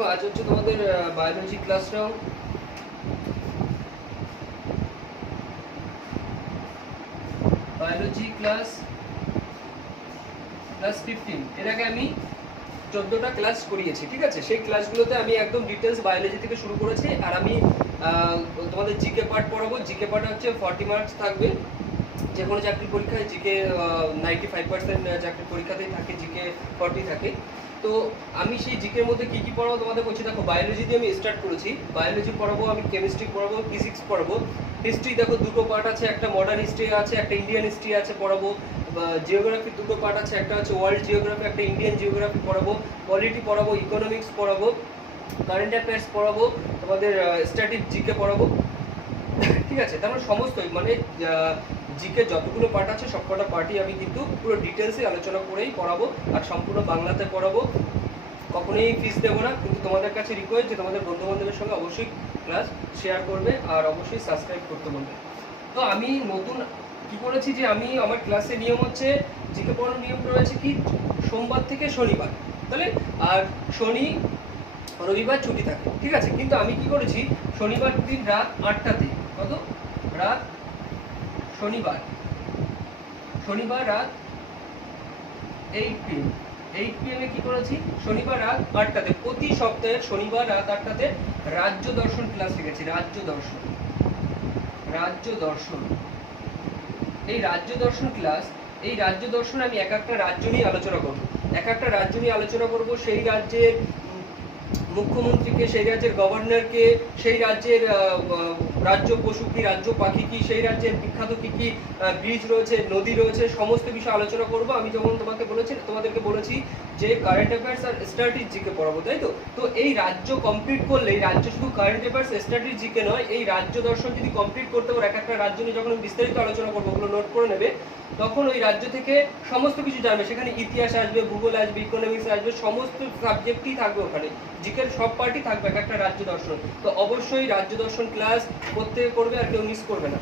দেখো আজ হচ্ছে তোমাদের বায়োলজি ক্লাসটাও বায়োলজি ক্লাস 15। এর আগে আমি 14টা ক্লাস করিয়েছি, ঠিক আছে। সেই ক্লাসগুলোতে আমি একদম ডিটেলস বায়োলজি থেকে শুরু করেছি। আর আমি তোমাদের জিকে পার্ট পড়াবো। জিকে পার্ট হচ্ছে 40 মার্কস থাকবে। যে কোনো চাকরির পরীক্ষায় জিকে 95% চাকরির পরীক্ষাতেই থাকে, জিকে 40 থাকে। তো আমি সেই জিকের মধ্যে কী কী পড়াবো তোমাদের বলছি। দেখো বায়োলজি দিয়ে আমি স্টার্ট করেছি। বায়োলজি পড়াবো, আমি কেমিস্ট্রি পড়াবো, ফিজিক্স পড়াবো। হিস্ট্রি দেখো দুটো পার্ট আছে, একটা মডার্ন হিস্ট্রি আছে, একটা ইন্ডিয়ান হিস্ট্রি আছে পড়াবো। জিওগ্রাফির দুটো পার্ট আছে, একটা হচ্ছে ওয়ার্ল্ড জিওগ্রাফি, একটা ইন্ডিয়ান জিওগ্রাফি পড়াবো। পলিটি পড়াবো, ইকোনমিক্স পড়াবো, কারেন্ট অ্যাফেয়ার্স পড়াবো, তোমাদের স্ট্যাটিক জিকে পড়াবো, ঠিক আছে। তার মানে সমস্তই মানে জিকে যতগুলো পার্ট আছে সবকটা পার্টই আমি কিন্তু পুরো ডিটেলসে আলোচনা করেই পড়াবো। আর সম্পূর্ণ বাংলাতে পড়াবো, কখনোই ফিস দেবো না। কিন্তু তোমাদের কাছে রিকোয়েস্ট যে তোমাদের বন্ধু বান্ধবের সঙ্গে অবশ্যই ক্লাস শেয়ার করবে আর অবশ্যই সাবস্ক্রাইব করতে বলবে। তো আমি নতুন কি করেছি যে আমি আমার ক্লাসে নিয়ম হচ্ছে, জিকে পড়ানোর নিয়ম রয়েছে কি সোমবার থেকে শনিবার, তাহলে আর শনি রবিবার ছুটি থাকে, ঠিক আছে। কিন্তু আমি কি করেছি শনিবার দিন রাত 8টাতে, কত রাত শনিবার রাত 8 PM এ কি করেছি শনিবার রাত 8টাতে, প্রতি সপ্তাহের শনিবার রাত 8টাতে রাজ্য দর্শন ক্লাস রেখেছি। রাজ্য দর্শন এই রাজ্য দর্শন ক্লাস, এই রাজ্য দর্শন আমি এক একটা রাজ্য নিয়ে আলোচনা করব। সেই রাজ্যের মুখ্যমন্ত্রীকে, সেই রাজ্যের গভর্নরকে, সেই রাজ্যের রাজ্য পশু কি, রাজ্য পাখি কি, সেই রাজ্যের বিখ্যাত কি কি ব্রিজ রয়েছে, নদী রয়েছে, সমস্ত বিষয় আলোচনা করব। আমি যেমন তোমাদেরকে বলেছি যে কারেন্ট অ্যাফেয়ার্স আর স্ট্যাটিক জিকে পড়াবো, তাই তো। তো এই রাজ্য কমপ্লিট করলে, এই রাজ্য শুধু কারেন্ট অ্যাফেয়ার্স স্ট্যাটিক জিকে নয়, এই রাজ্য দর্শন যদি কমপ্লিট করতে পারো, এক একটা রাজ্য নিয়ে যখন আমি বিস্তারিত আলোচনা করবো, ওগুলো নোট করে নেবে, তখন ওই রাজ্য থেকে সমস্ত কিছু জানবে। সেখানে ইতিহাস আসবে, ভূগোল আসবে, ইকোনমিক্স আসবে, সমস্ত সাবজেক্টই থাকবে ওখানে। জিকের সব পার্টি থাকবে এক একটা রাজ্য দর্শন। তো অবশ্যই রাজ্য দর্শন ক্লাস প্রত্যেকে করবে, আর কেউ মিস করবে না।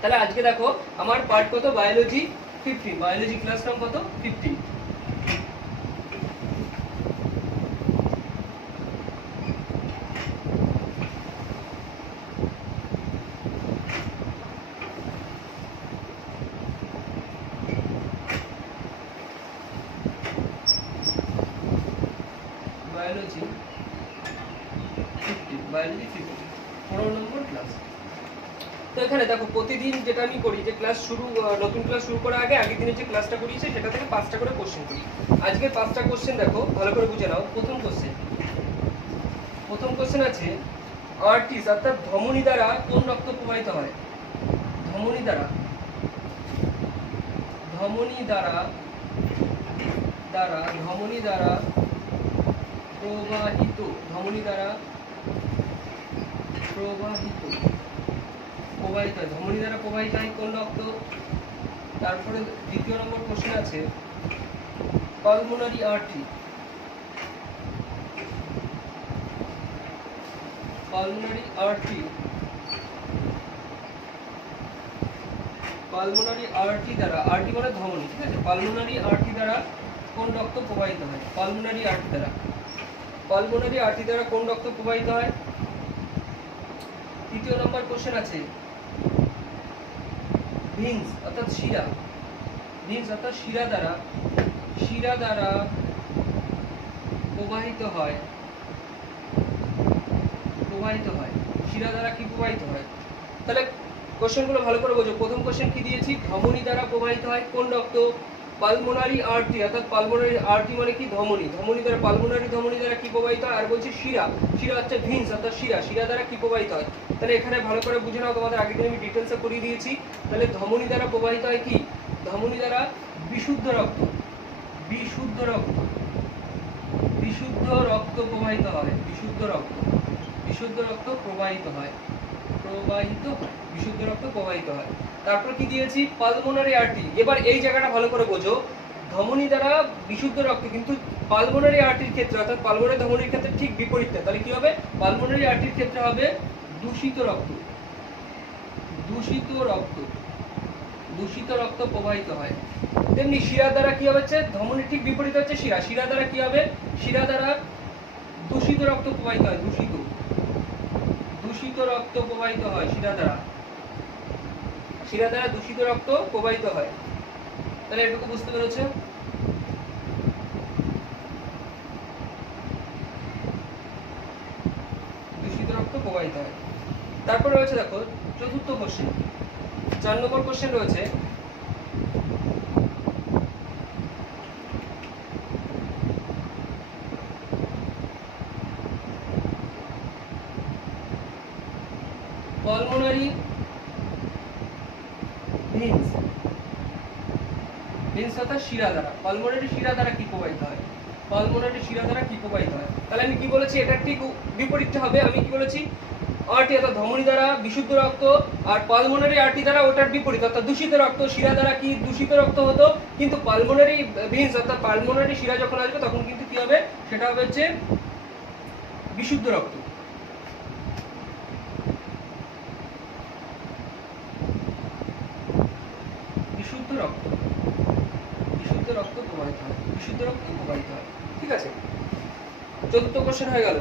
তাহলে আজকে দেখো আমার পার্ট কত, বায়োলজি 15, বায়োলজি ক্লাস নাম কত 15। বায়োলজি 15 নম্বর ক্লাস। তো এখানে দেখো প্রতিদিন যেটা আমি করি, যে ক্লাস নতুন ক্লাস শুরু করার আগে আগের দিনের যে ক্লাসটা করিয়েছি সেটা থেকে 5টা করে কোশ্চেন করি। আজকে 5টা কোশ্চেন দেখো, ভালো করে বুঝে নাও। প্রথম কোশ্চেন আছে আর্টিস অর্থাৎ ধমনী দ্বারা কোন রক্ত প্রবাহিত হয়? ধমনী দ্বারা প্রবাহিত হয় কোন রক্ত? তারপরে দ্বিতীয় নম্বর কোশ্চেন আছে পালমোনারি আর্টারি দ্বারা, আর্টারি মানে ধমনী, ঠিক আছে। পালমোনারি আর্টারি দ্বারা কোন রক্ত প্রবাহিত হয়? পালমোনারি আর্টারি দ্বারা কোন রক্ত প্রবাহিত হয়? তৃতীয় নম্বর কোশ্চেন আছে ভেন্স অর্থাৎ শিরা দ্বারা প্রবাহিত হয়। শিরা দ্বারা কি প্রবাহিত হয়? তাহলে কোশ্চেনগুলো ভালো করে বোঝো। প্রথম কোশ্চেন কি দিয়েছি, ধমনী দ্বারা প্রবাহিত হয় কোন রক্ত? পালমোনারি আর্টারি, অর্থাৎ পালমোনারি আর্টারি মানে কি ধমনী দ্বারা, পালমোনারি ধমনী দ্বারা কি প্রবাহিত হয়? আর বলছি শিরা হচ্ছে ভেন্স অর্থাৎ শিরা দ্বারা কি প্রবাহিত হয়? তাহলে এখানে ভালো করে বুঝে নাও, তোমাদের আগের দিন আমি ডিটেলসে করিয়ে দিয়েছি। তাহলে ধমনী দ্বারা প্রবাহিত হয় কি? ধমনী দ্বারা বিশুদ্ধ রক্ত প্রবাহিত হয়। তারপর কি দিয়েছি, পালমোনারি আর্টারি। এবার এই জায়গাটা ভালো করে বোঝো, ধমনী দ্বারা বিশুদ্ধ রক্ত, কিন্তু পালমোনারি আর্টারির ক্ষেত্রে অর্থাৎ পালমোনারি ধমনীর ক্ষেত্রে ঠিক বিপরীতটা। তাহলে কি হবে, পালমোনারি আর্টারির ক্ষেত্রে হবে দূষিত রক্ত প্রবাহিত হয়। তেমনি শিরা দ্বারা কি হবে, ধমনীর ঠিক বিপরীত হচ্ছে শিরা দ্বারা কি হবে? শিরা দ্বারা দূষিত রক্ত প্রবাহিত হয়, দূষিত রক্ত প্রবাহিত হয় শিরা দ্বারা দূষিত রক্ত প্রবাহিত হয়। তাহলে এটুকু বুঝতে পেরেছো? দূষিত রক্ত প্রবাহিত হয়। তারপর রয়েছে দেখো চতুর্থ কোশ্চেন, 4 নম্বর কোশ্চেন রয়েছে pulmonary veins অর্থাৎ শিরা দ্বারা, পালমোনারি শিরা দ্বারা কি প্রবাহিত হয়, পালমোনারি শিরা দ্বারা কি প্রবাহিত হয়। তাহলে আমি কি বলেছি, এটা ঠিক বিপরীতটা হবে। আমি কি বলেছি, আর্টি অর্থাৎ ধমনী দ্বারা বিশুদ্ধ রক্ত, আর পালমোনারি আর্টি দ্বারা ওটার বিপরীত অর্থাৎ দূষিত রক্ত। শিরা দ্বারা কি দূষিত রক্ত হতো, কিন্তু পালমোনারি ভেন্স অর্থাৎ পালমোনারি শিরা যখন আসবে তখন কিন্তু কি হবে, সেটা হবে হচ্ছে বিশুদ্ধ রক্ত। বিশুদ্ধ রক্ত প্রবাহিত হয়, বিশুদ্ধ রক্ত প্রবাহিত হয়। ঠিক আছে, চতুর্থ কোশ্চেন হয়ে গেল।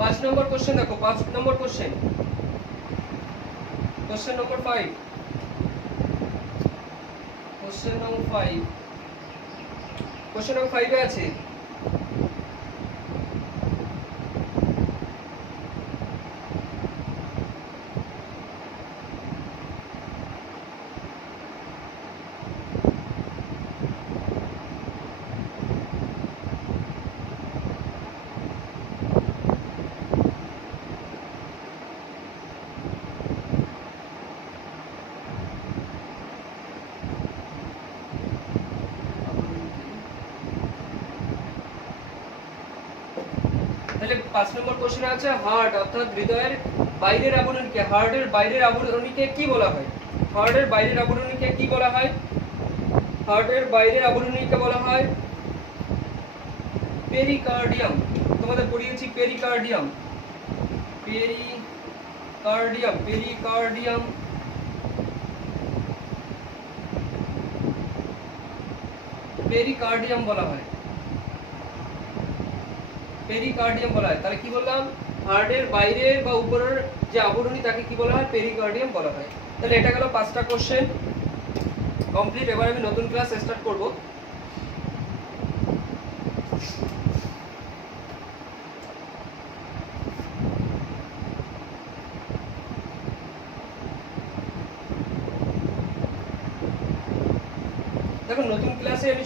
পাঁচ নম্বর কোশ্চেন দেখো, 5 number question, question number 5, question number 5, question number 5 এ আছে তাহলে 5 নম্বর কোশ্চেনে আছে হার্ট অর্থাৎ হৃদয়ের বাইরের আবরণীকে, হার্টের বাইরের আবরণীকে কি বলা হয়, হার্টের বাইরের আবরণীকে কি বলা হয়, হার্টের বাইরের আবরণীকে বলা হয় পেরিকার্ডিয়াম। তোমাদের পড়িয়েছি পেরিকার্ডিয়াম, পেরিকার্ডিয়াম, পেরিকার্ডিয়াম, পেরিকার্ডিয়াম বলা হয়, পেরিকার্ডিয়াম বলা হয়। তাহলে কি বললাম, হার্টের বাইরের বা উপরের যে আবরণী তাকে কি বলা হয়, পেরিকার্ডিয়াম বলা হয়। তাহলে এটা গেল 5টা কোশ্চেন কমপ্লিট। এবার আমি নতুন ক্লাস স্টার্ট করব। দেখো নতুন ক্লাসে আমি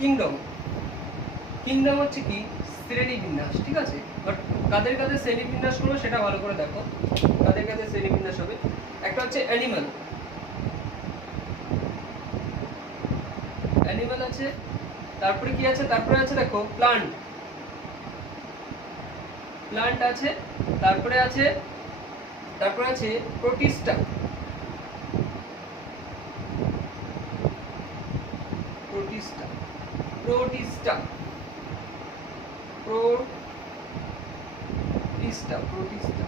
কিংডম, কিংডম হচ্ছে কি শ্রেণীবিন্যাস। ঠিক আছে, বাট কাদের কাদের শ্রেণীবিন্যাস করবো সেটা ভালো করে দেখো, কাদের কাদের শ্রেণীবিন্যাস হবে। একটা হচ্ছে অ্যানিমাল, অ্যানিমাল আছে। তারপরে কি আছে, তারপরে আছে দেখো প্লান্ট, প্লান্ট আছে। তারপরে আছে Protista, Protista, Protista, Protista, Protista.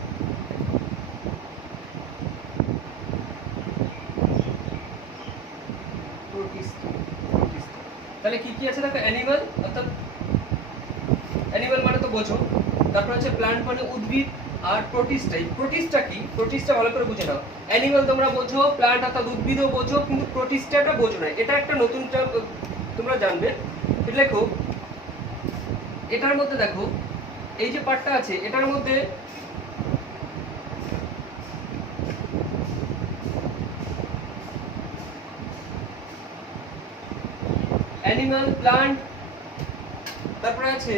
তাহলে কি কি আছে দেখো, অ্যানিমাল অর্থাৎ অ্যানিমাল মানে তো বোঝো, তারপর আছে প্ল্যান্ট মানে উদ্ভিদ, আর প্রোটিস্টা। এই প্রোটিস্টা কি, প্রোটিস্টা ভালো করে বুঝে নাও। অ্যানিমাল তোমরা বোঝো, প্ল্যান্ট অর্থাৎ উদ্ভিদও বোঝো, কিন্তু প্রোটিস্টাটা বোঝো না। এটা একটা নতুন টার্ম তোমরা জানবে। দেখো এটার মধ্যে দেখো এই যে পার্টটা আছে এটার মধ্যে অ্যানিমাল, প্লান্ট, তারপরে আছে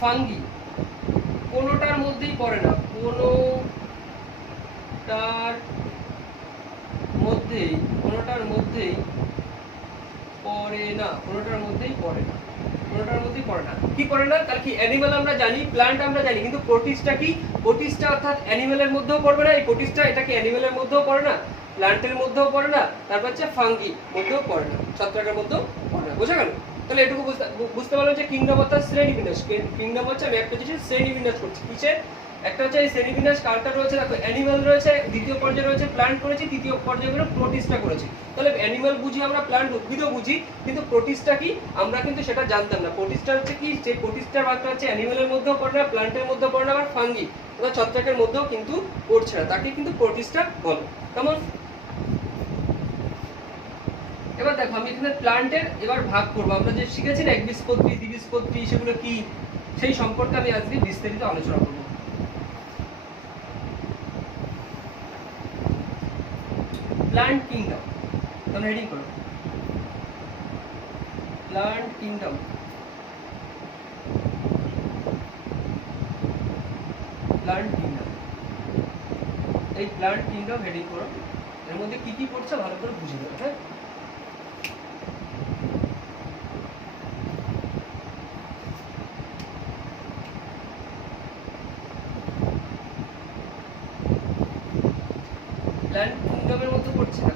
ফাঙ্গি। কোনোটার মধ্যেই পড়ে না, কোনোটার মধ্যেই পড়ে না, কোনোটার মধ্যেই পড়ে না, কোনোটার মধ্যেই পড়ে না। কি পড়ে না, তাহলে কি অ্যানিমাল আমরা জানি, প্ল্যান্ট আমরা জানি, কিন্তু প্রোটিস্টা কি, প্রোটিস্টা অর্থাৎ অ্যানিমালের মধ্যেও পড়বে না। এই প্রোটিস্টা এটা কি অ্যানিমালের মধ্যেও পড়ে না। প্ল্যান্টের মধ্যেও পড়ে না, তারপর হচ্ছে ফাঙ্গি মধ্যেও পড়ে না, ছত্রাকের মধ্যেও পড়ে না। বোঝা গেল? তাহলে এটুকু বুঝতে পারলাম যে কিংডম অর্থাৎ শ্রেণীবিন্যাস। কিংডম হচ্ছে আমি একটা জিনিস শ্রেণীবিন্যাস করছি। কিসে? একটা হচ্ছে এই শ্রেণীবিন্যাস কারটা রয়েছে, দেখো অ্যানিমাল রয়েছে, দ্বিতীয় পর্যায়ে রয়েছে প্ল্যান্ট করেছি, তৃতীয় পর্যায়ে হলো প্রোটিস্টা করেছি। তাহলে অ্যানিমাল বুঝি আমরা, প্ল্যান্ট উদ্ভিদও বুঝি, কিন্তু প্রোটিস্টা কি আমরা কিন্তু সেটা জানতাম না। প্রোটিস্টা হচ্ছে কি, যে প্রোটিস্টার ভাগটা হচ্ছে অ্যানিমালের মধ্যেও পড়ে না, প্ল্যান্টের মধ্যেও পড়ে না, আবার ফাঙ্গি অথবা ছত্রাকের মধ্যেও কিন্তু পড়ছে না, তাকে কিন্তু প্রোটিস্টা বলে। কেমন? এবার দেখো আমি এখানে প্ল্যান্টের এবার ভাগ করবো। আমরা যে শিখেছি না একবীজপত্রী, দ্বিবীজপত্রী, সেগুলো কি, সেই সম্পর্কে আমি আজকে বিস্তারিত আলোচনা করবো। প্ল্যান্ট কিংডম, তোমরা হেডিং করো প্ল্যান্ট কিংডম। প্ল্যান্ট কিংডম, এই প্ল্যান্ট কিংডম হেডিং করো। এর মধ্যে কি কি পড়ছে ভালো করে বুঝে নেবে। হ্যাঁ, প্ল্যান্ট কিংডমের মধ্যে পড়ছে না।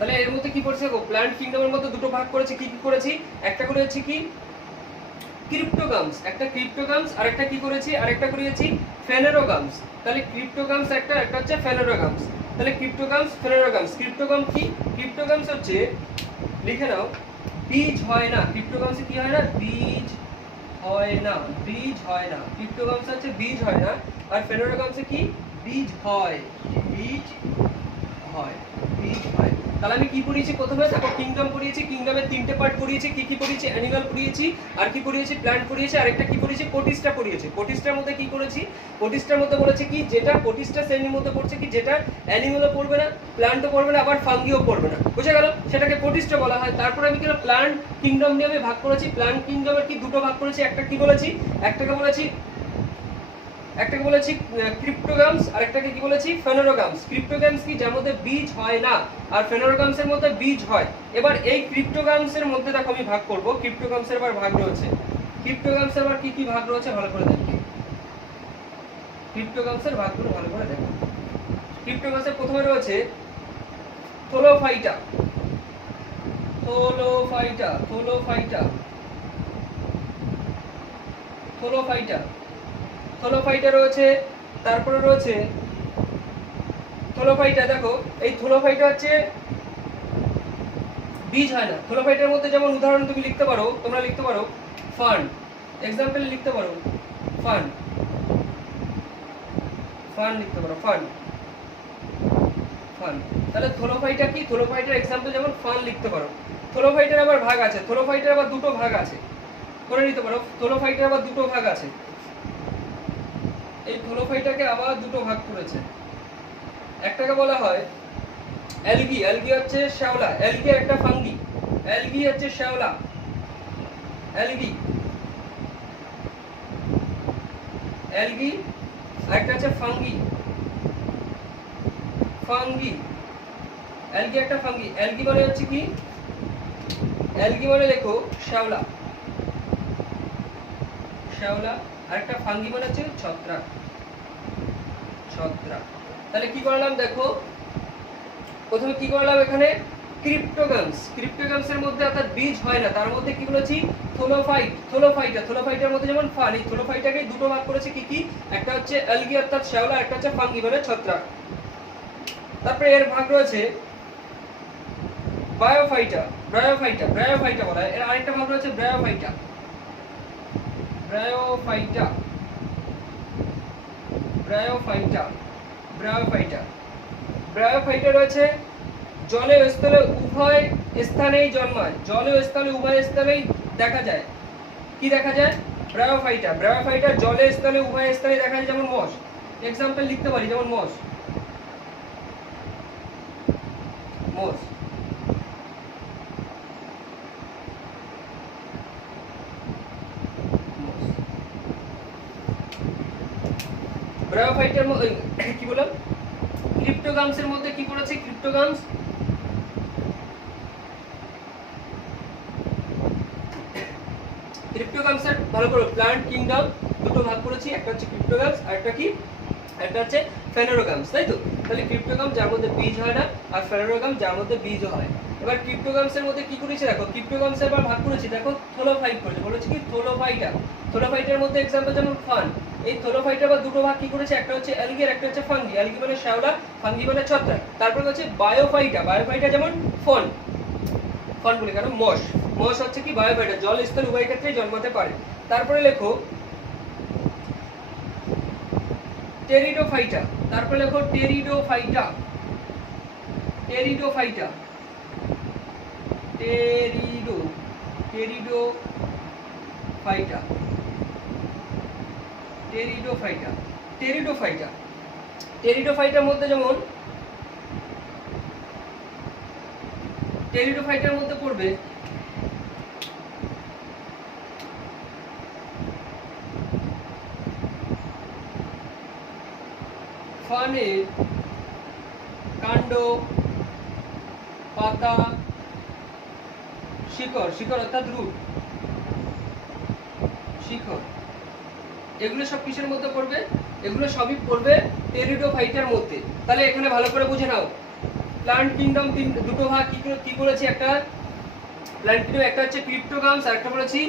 তাহলে এর মধ্যে কি পড়ছে দেখো, প্ল্যান্ট কিংডমের মধ্যে দুটো ভাগ করেছি। কি কি করেছি? একটা করে হচ্ছে কি ক্রিপ্টোগামস, একটা ক্রিপ্টোগামস, আর একটা কি করেছি, আরেকটা করেছি ফেনেরোগামস। তাহলে ক্রিপ্টোগামস একটা, একটা হচ্ছে ফেনেরোগামস। তাহলে ক্রিপ্টোগামস, ফেনেরোগামস। ক্রিপ্টোগাম কি? ক্রিপ্টোগামস হচ্ছে, লিখে নাও, বীজ হয় না। ক্রিপ্টোগামসে কি হয় না? বীজ হয় না, বীজ হয় না। ক্রিপ্টোগামস হচ্ছে বীজ হয় না, আর ফেনেরোগামসে কি বীজ হয়, বীজ হয়, বীজ হয়। তাহলে আমি কি পড়িয়েছি প্রথমে? দেখো কিংডম পড়িয়েছি, কিংডমের তিনটে পার্ট পড়িয়েছি। কি কি পড়িয়েছি? অ্যানিমাল পড়িয়েছি, আর কি পড়িয়েছি? প্ল্যান্ট পড়িয়েছি, আরেকটা কি পড়িয়েছি? প্রোটিস্টা পড়িয়েছি। প্রোটিস্টার মধ্যে কি করেছি? প্রোটিস্টার মধ্যে বলেছে কি, যেটা প্রোটিস্টা শ্রেণীর মধ্যে পড়ছে কি, যেটা অ্যানিমালও পড়বে না, প্ল্যান্টও পড়বে না, আবার ফাঙ্গিও পড়বে না। বুঝে গেল? সেটাকে প্রোটিস্টা বলা হয়। তারপরে আমি কি প্ল্যান্ট কিংডম নিয়ে আমি ভাগ করেছি। প্ল্যান্ট কিংডমের কি দুটো ভাগ করেছি। একটা কি বলেছি? একটাকে বলেছি ক্রিপ্টোগামস, আর একটাকে কি বলেছি? ফেনেরোগামস। ক্রিপ্টোগামস কি, যার মধ্যে বীজ হয় না, আর ফেনেরোগামসের মধ্যে বীজ হয়। এবার এই ক্রিপ্টোগামসের মধ্যে দেখো আমি ভাগ করব। ক্রিপ্টোগামসের আবার ভাগ রয়েছে। ক্রিপ্টোগামসের আবার কি কি ভাগ রয়েছে ভালো করে দেখি। ক্রিপ্টোগামসের ভাগগুলো ভালো করে দেখো। ক্রিপ্টোগামসের প্রথমে রয়েছে থোলোফাইটা, থোলোফাইটা, থোলোফাইটা, থোলোফাইটা, থোলোফাইটা রয়েছে। তারপরে রয়েছে থোলোফাইটা। দেখো এই থোলোফাইটা হচ্ছে বীজ হয় না। থোলোফাইটার মধ্যে যেমন উদাহরণ তুমি লিখতে পারো, তোমরা লিখতে পারো ফার্ন, এক্সাম্পল লিখতে পারো ফার্ন, ফার্ন লিখতে পারো, ফার্ন, ফার্ন। তাহলে থোলোফাইটা কি? থোলোফাইটার এক্সাম্পল যেমন ফার্ন লিখতে পারো। থোলোফাইটার আবার ভাগ আছে, থোলোফাইটার আবার দুটো ভাগ আছে, করে নিতে পারো। থোলোফাইটার আবার দুটো ভাগ আছে, এই থোলোফাইটাকে আবার দুটো ভাগ করেছে। একটাকে বলা হয় অ্যালগি, অ্যালগি হচ্ছে শ্যাওলা, অ্যালগি একটা ফাঙ্গি, অ্যালগি হচ্ছে শ্যাওলা, অ্যালগি, অ্যালগি, একটা আছে ফাঙ্গি, ফাঙ্গি, অ্যালগি একটা ফাঙ্গি। অ্যালগি মানে হচ্ছে কি? অ্যালগি মানে লেখো শ্যাওলা, শ্যাওলা, আর একটা ফাঙ্গি মানে হচ্ছে ছত্রাক, ছত্রাক। তাহলে কি করলাম দেখো, প্রথমে কি করলাম এখানে ক্রিপ্টোগামস, ক্রিপ্টোগামসের মধ্যে অর্থাৎ বীজ হয় না, তার মধ্যে কি বলেছি? থোলোফাইট, থোলোফাইটা, থোলোফাইটার মধ্যে যেমন ফান, এই থোলোফাইটাকে দুটো ভাগ করেছে কি কি, একটা হচ্ছে অ্যালগি অর্থাৎ শ্যাওলা, একটা হচ্ছে ফাঙ্গি মানে ছত্রাক। তারপরে এর ভাগ রয়েছে বায়োফাইটা, ব্রায়োফাইটা, ব্রায়োফাইটা বলা হয়। এর আরেকটা ভাগ রয়েছে bryophyta, bryophyta, bryophyta, bryophyta. Bryophyta রয়েছে জলে ও স্থলে উভয় স্থানেই জন্মায়, জলে ও স্থলে উভয় স্থানেই দেখা যায়। কি দেখা যায়? ব্রায়োফাইটা, ব্রায়োফাইটা জলে স্থলে উভয় স্থানে দেখা যায়, যেমন মস, এক্সাম্পল লিখতে পারি যেমন মস, মস। ব্রায়োফাইটার কি বললাম, ক্রিপ্টোগামসের মধ্যে কি পড়েছে, ক্রিপ্টোগামস, ক্রিপ্টোগামসের ভালো করে প্ল্যান্ট কিংডম দুটো ভাগ করেছি, একটা হচ্ছে ক্রিপ্টোগামস আর একটা কি, একটা হচ্ছে ফেনোরোগামস, তাই তো। তাহলে ক্রিপ্টোগাম যার মধ্যে বীজ হয় না, আর ফেনোরোগাম যার মধ্যে বীজ হয়। এবার ক্রিপ্টোগামসের মধ্যে কি করেছি দেখো, ক্রিপ্টোগামসের এবার ভাগ করেছি দেখো থোলোফাইট করেছে, বলেছি কি থোলোফাইটা, থোলোফাইটের মধ্যে एग्जांपल যেমন ফান, এই থোলোফাইটা বা দুটো ভাগ কি করেছে, একটা হচ্ছে অ্যালগি আর একটা হচ্ছে ফাঙ্গি, অ্যালগি মানে শ্যাওলা, ফাঙ্গি মানে ছত্রাক। তারপর হচ্ছে বায়োফাইটা, বায়োফাইটা যেমন ফন, ফন বলি কেন, মশ, মশ হচ্ছে কি বায়োফাইটা, জল স্থল উভয় ক্ষেত্রেই জন্মাতে পারে। তারপরে লেখো টেরিডোফাইটা, তারপরে লেখো pteridophyta, pteridophyta, pteridophyta, pteridophyta, pteridophyta, টেরিডোফাইটার মধ্যে যেমন, টেরিডোফাইটার মধ্যে পড়বে ফানের কাণ্ড, পাতা, শিকড়, শিকড় অর্থাৎ রুট, শিকড়, এগুলো সব কিসের মধ্যে পড়বে, এগুলো সবই পড়বে টেরিডোফাইটার মধ্যে। তাহলে এখানে ভালো করে বুঝে নাও, প্ল্যান্ট কিংডম দুটো ভাগ কি করেছি, একটা প্ল্যান্ট কিংডম, একটা হচ্ছে ক্রিপ্টোগামস আর একটা বলেছি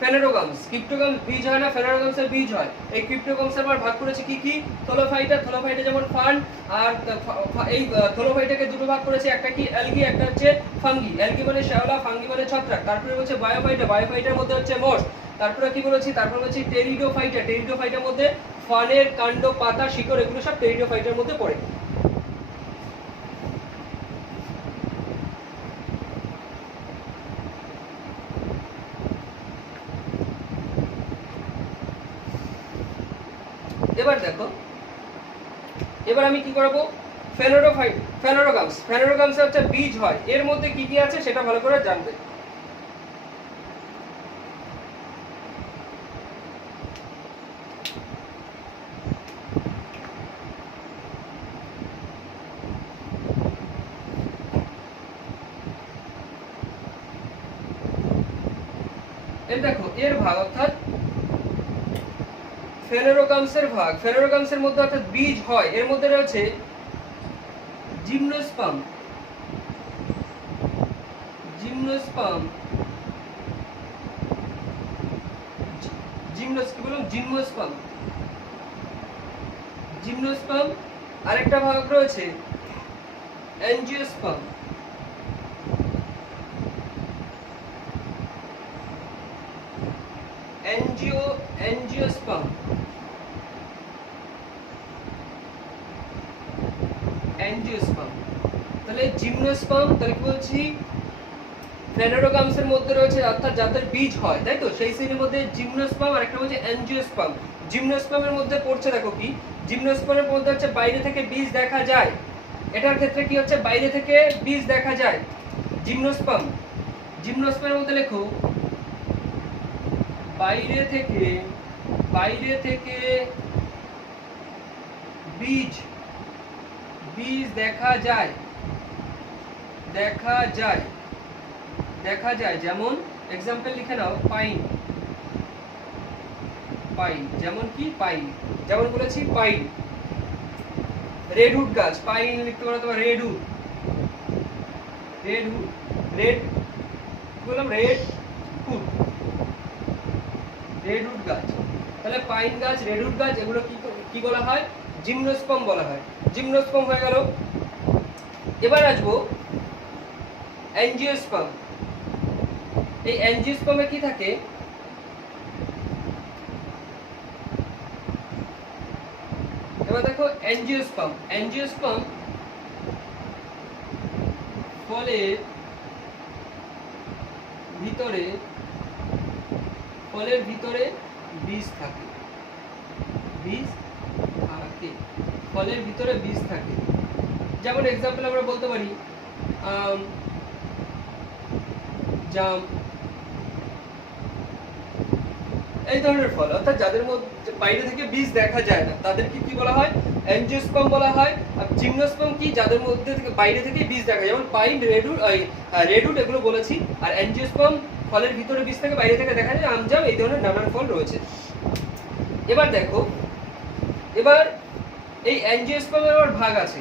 ফেনোরোগামস। ক্রিপ্টোগামস বীজ হয় না, ফেনোরোগামসের বীজ হয়। এই ক্রিপ্টোগামসের আবার ভাগ করেছি কি কি, থোলোফাইটা, থোলোফাইটা যেমন ফান, আর এই থোলোফাইটাকে দুটো ভাগ করেছে, একটা কি অ্যালগি, একটা হচ্ছে ফাঙ্গি, অ্যালগি মানে শ্যাওলা, ফাঙ্গি মানে ছত্রাক। তারপরে হচ্ছে বায়োফাইটা, বায়োফাইটার মধ্যে হচ্ছে মস। তারপরে কি বলেছি, তারপরে হচ্ছে টেরিডোফাইটা, টেরিডোফাইটার মধ্যে ফানের কাণ্ড, পাতা, শিকড়, এগুলো সব টেরিডোফাইটার মধ্যে পড়ে। এবার দেখো, এবার আমি কি করব, ফেনোরোফাইট, ফেনোরোগামস, ফেনোরোগামস হচ্ছে বীজ হয়, এর মধ্যে কি কি আছে সেটা ভালো করে জানবে। এই দেখো এর ভাগ অর্থাৎ ফেনোরোগামসের ভাগ, ফেনোরোগামসের মধ্যে অর্থাৎ বীজ হয়, এর মধ্যে রয়েছে জিমনোস্পার্ম, জিমনোস্পার্ম, জিমনোস কি বললাম, জিমনোস্পার্ম, জিমনোস্পার্ম, আরেকটা ভাগ রয়েছে অ্যাঞ্জিওস্পার্ম, অ্যাঞ্জিওস্পার্ম, অ্যাঞ্জিওস্পার্ম। তাহলে জিমনোস্পার্ম, তাহলে কি বলছি, ফেনোরোগামসের মধ্যে রয়েছে অর্থাৎ যাদের বীজ হয়, তাই তো, সেই শ্রেণীর মধ্যে জিমনোস্পার্ম আর একটা হচ্ছে অ্যাঞ্জিওস্পার্ম। জিমনোস্পার্মের মধ্যে পড়ছে দেখো কি, জিমনোস্পার্মের মধ্যে হচ্ছে বাইরে থেকে বীজ দেখা যায়, এটার ক্ষেত্রে কি হচ্ছে, বাইরে থেকে বীজ দেখা যায়, জিমনোস্পার্ম। জিমনোস্পার্মের মধ্যে লেখো বাইরে থেকে, বাইরে থেকে বীজ, বীজ দেখা যায়, দেখা যায়, দেখা যায়, যেমন एग्जांपल লিখে নাও পাইন, পাইন, যেমন কি পাইন, যেমন বলেছি পাইন, রেডউড গাছ, পাইন লিখতে পারো তোমরা রেডউড, রেডউড, রেড বললাম, রেডউড, রেডউড গাছ। তাহলে পাইন গাছ, রেডউড গাছ, এগুলো কি কি বলা হয়, জিমনোস্পার্ম বলা হয়। জিমনোস্পার্ম হয়ে গেল। এবার আসবো অ্যাঞ্জিওস্পার্ম। এই অ্যাঞ্জিওস্পার্মে কি থাকে, এবার দেখো অ্যাঞ্জিওস্পার্ম, অ্যাঞ্জিওস্পার্ম ফলের ভিতরে, ফলের ভিতরে বীজ থাকে, বীজ থাকে, ফলের ভিতরে বীজ থাকে। যেমন এক্সাম্পল আমরা বলতে পারি জাম, এই ধরনের ফল, অর্থাৎ যাদের মধ্যে বাইরে থেকে বীজ দেখা যায় না তাদেরকে কি বলা হয়? অ্যাঞ্জিওস্পার্ম বলা হয়। আর জিমনোস্পার্ম কি? যাদের মধ্যে থেকে বাইরে থেকে বীজ দেখা যায়, যেমন পাইন, রেডউড এগুলো বলেছি। আর অ্যাঞ্জিওস্পার্ম ফলের ভিতরে বীজ থেকে বাইরে থেকে দেখা যায়, আম, জাম, এই ধরনের নানান ফল রয়েছে। এবার দেখো, এবার এই অ্যাঞ্জিওস্পার্মের আবার ভাগ আছে।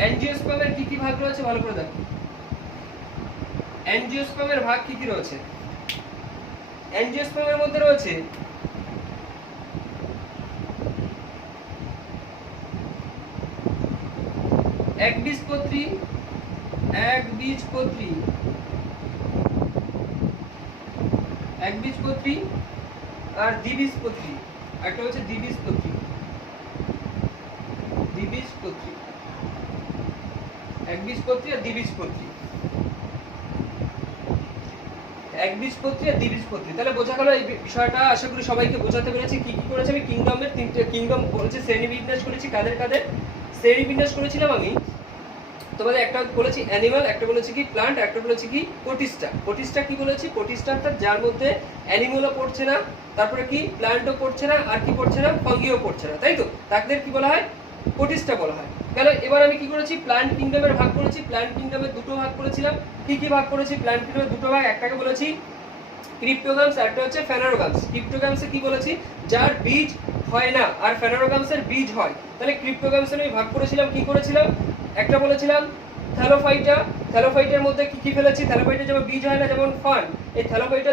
অ্যাঞ্জিওস্পার্মের কি কি ভাগ রয়েছে ভালো করে দেখো। অ্যাঞ্জিওস্পার্মের ভাগ কি কি রয়েছে? অ্যাঞ্জিওস্পার্মের মধ্যে রয়েছে একবীজপত্রী, একবীজপত্রী, একবীজপত্রী আর দ্বিবীজপত্রী। একটা হচ্ছে দ্বিবীজপত্রী, দ্বিবীজপত্রী, একবীজপত্রী আর দ্বিবীজপত্রী, একবীজপত্রী আর দ্বিবীজপত্রী। তাহলে বোঝা গেল এই বিষয়টা। আশা করি সবাইকে বোঝাতে পেরেছি। কি কি করেছি আমি? কিংডমের তিনটে কিংডম বলেছি, শ্রেণীবিন্যাস করেছি। কাদের কাদের শ্রেণীবিন্যাস করেছিলাম আমি? তোমাদের একটা বলেছি অ্যানিমাল, একটা বলেছি কি প্লান্ট, একটা বলেছি কি প্রোটিস্টা। প্রোটিস্টা কি বলেছি? প্রোটিস্টা অর্থাৎ যার মধ্যে অ্যানিমালও পড়ছে না, তারপরে কি প্লান্টও পড়ছে না, আর কি পড়ছে না? ফাঙ্গিও পড়ছে না, তাই তো? তাদের কি বলা হয়? প্রোটিস্টা বলা হয়। তাহলে এবার আমি কি করেছি? প্লান্ট কিংডমের ভাগ করেছি। প্লান্ট কিংডমের দুটো ভাগ করেছিলাম। কি কি ভাগ করেছি? প্লান্ট কিংডমের দুটো ভাগ, একটাকে বলেছি ক্রিপ্টোগামস, একটা হচ্ছে ফেনারোগামস। ক্রিপ্টোগামসে কি বলেছি? যার বীজ হয় না, আর ফেনারোগামসের বীজ হয়। তাহলে ক্রিপ্টোগামসের আমি ভাগ করেছিলাম, কি করেছিলাম? একটা বলেছিলাম থ্যালোফাইটা। থ্যালোফাইটের মধ্যে কি কি ফেলেছি? থ্যালোফাইটের যেমন বীজ হয় না, যেমন ফান, এই থ্যালোফাইটা